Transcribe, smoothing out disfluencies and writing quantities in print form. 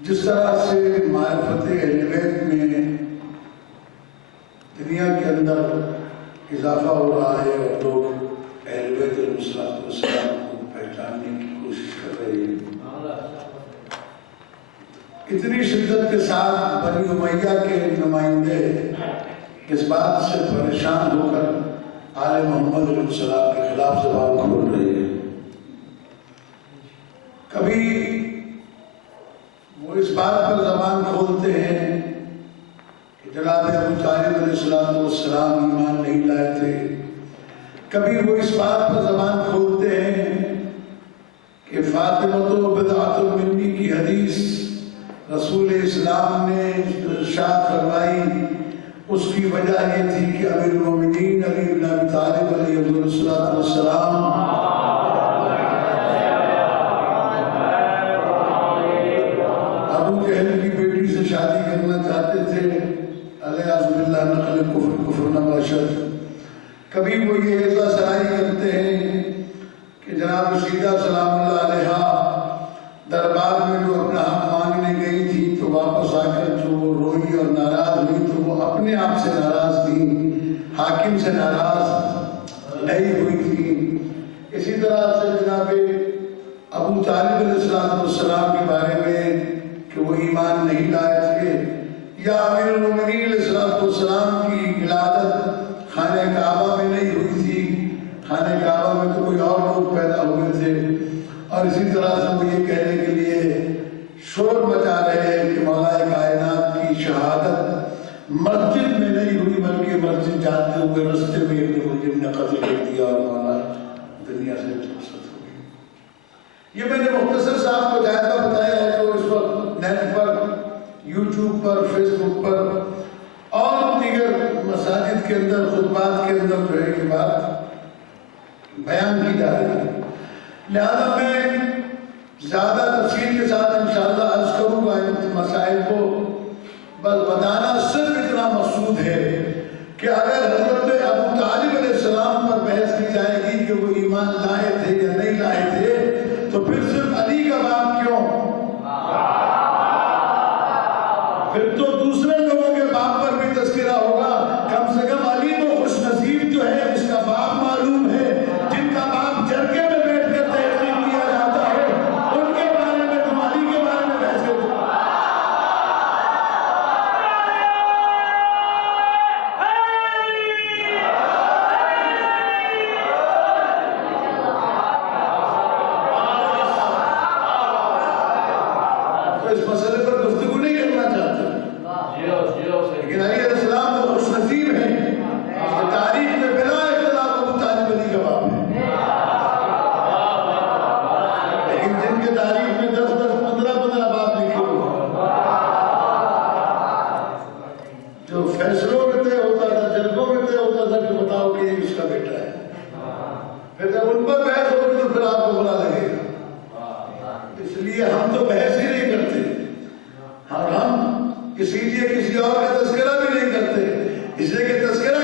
جس طرح سے معرفت اہل بیت میں دنیا کے اندر اضافہ ہو رہا ہے اور لوگ اہل بیت علیہ السلام کو پہچاننے کی کوشش کر رہے ہیں، اتنی شدت کے ساتھ بنی امیہ کے نمائندے اس بات سے پریشان ہو کر آل محمد علیہ السلام کے خلاف زبان کھول رہے ہیں۔ کبھی وہ اس بات پر زبان کھولتے ہیں کہ جناب ابو طالب علیہ السلام ایمان نہیں لائے تھے، کبھی وہ اس بات پر زبان کھولتے ہیں کہ فاطمہ بدعۃ منی کی حدیث رسول اسلام نے ارشاد فرمائی، اس کی وجہ یہ تھی کہ امیر المومنین علی بن ابی طالب علیہ السلام ابو جہل کی بیٹی سے شادی کرنا چاہتے تھے، علیہ باللہ نقل کفر نہ باشد۔ کبھی وہ یہ اعزاز سرائی کرتے ہیں کہ جناب رشیدہ سلام اللہ علیہ دربار میں جو اپنا حق مانگنے گئی تھی تو واپس آ کر جو وہ روئی اور ناراض ہوئی تو وہ اپنے آپ سے ناراض تھی، حاکم سے ناراض نہیں ہوئی تھی۔ اسی طرح سے جناب ابو طالب علیہ السلام کے بارے میں کہ وہ ایمان نہیں لائے تھے، یا امیر المومنین علیہ السلام کی ولادت خانہ کعبہ میں نہیں ہوئی تھی، خانہ کعبہ میں تو کوئی اور لوگ پیدا ہوئے تھے، اور اسی طرح سے وہ یہ کہنے کے لیے شور مچا رہے ہیں کہ مولا کائنات کی شہادت مسجد میں نہیں ہوئی بلکہ مسجد جاتے ہوئے رستے میں ابن ملجم نے قتل کر دیا اور مولا دنیا سے رخصت ہو گئی۔ یہ میں نے مختصر صاحب کو جائزہ بتایا ہے جو اس وقت نیٹ پر، یوٹیوب پر، فیس بک پر اور دیگر مساجد کے اندر خطبات کے اندر جو ہے یہ بات بیان کی جا رہی ہے۔ لہذا میں زیادہ تفصیل کے ساتھ انشاءاللہ عرض کروں گا ان مسائل کو، بس بتانا صرف اتنا مقصود ہے کہ اگر حضرت ابو طالب علیہ السلام پر بحث کی جائے گی کہ وہ ایمان لائے تھے یا نہیں لائے تھے تو پھر صرف علی کا باپ کیوں، پھر تو دوسرے لوگوں کے باپ پر بھی تذکرہ ہوگا۔ کم سے کم علی کو خوش نصیب جو ہے اس کا باپ معلوم ہے، جن کا باپ جرگے میں بیٹھ کر تحقیق کیا جاتا ہے ان کے بارے میں تم علی کے بارے میں بحث کرتے ہو۔ تو اس مسئلے پر گفتگو نہیں کرنا چاہتے، لیکن علی علیہ السلام کو خوش نصیب ہیں کہ تاریخ میں بلا اختلاف ابو طالب علی کا باپ ہے، لیکن جن کے تاریخ میں 10 15 باپ لکھے ہوئے جو فیصلوں میں طے ہوتا تھا، جرگوں میں طے ہوتا تھا کہ بتاؤ کہ یہ اس کا بیٹا ہے، پھر جب ان پر بحث ہوگی تو پھر آپ کو برا لگے گا۔ اس لیے ہم تو بحث ہی نہیں کرتے، اور ہم اسی لیے کسی اور کا تذکرہ بھی نہیں کرتے، اس لیے کہ تذکرہ